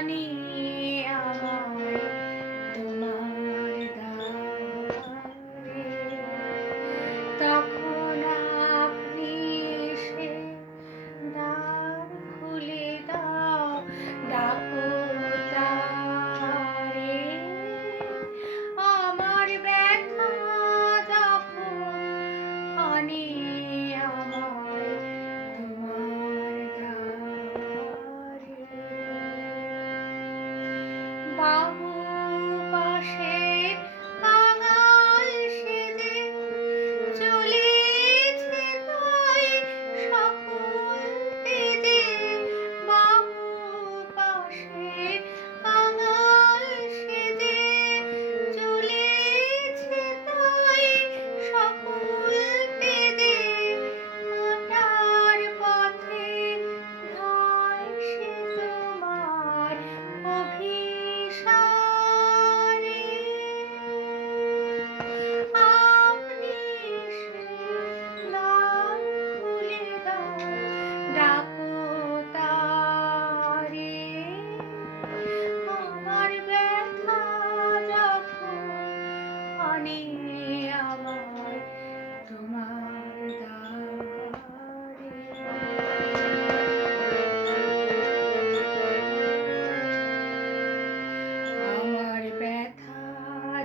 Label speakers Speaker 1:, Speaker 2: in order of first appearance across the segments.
Speaker 1: জানি আমার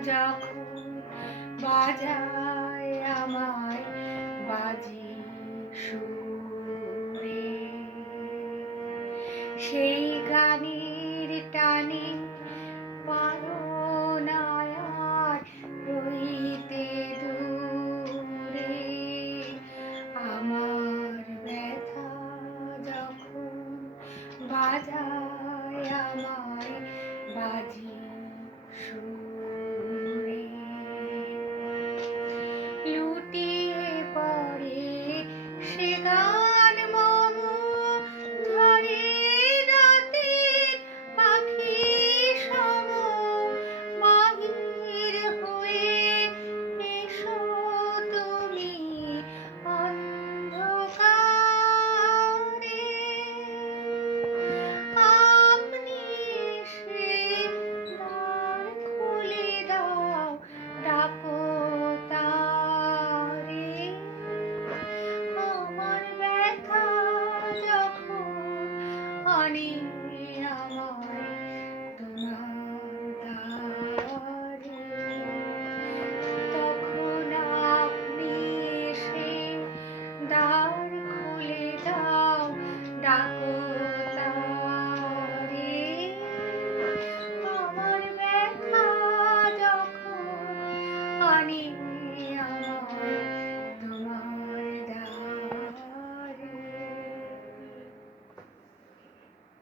Speaker 1: যখন বাজায় আমায় বাজি সুরে। সেই গানের টানে পালনায়ার রইতে দূরে। আমার ব্যথা যখন বাজায় আমায় বাজি সুরে। morning.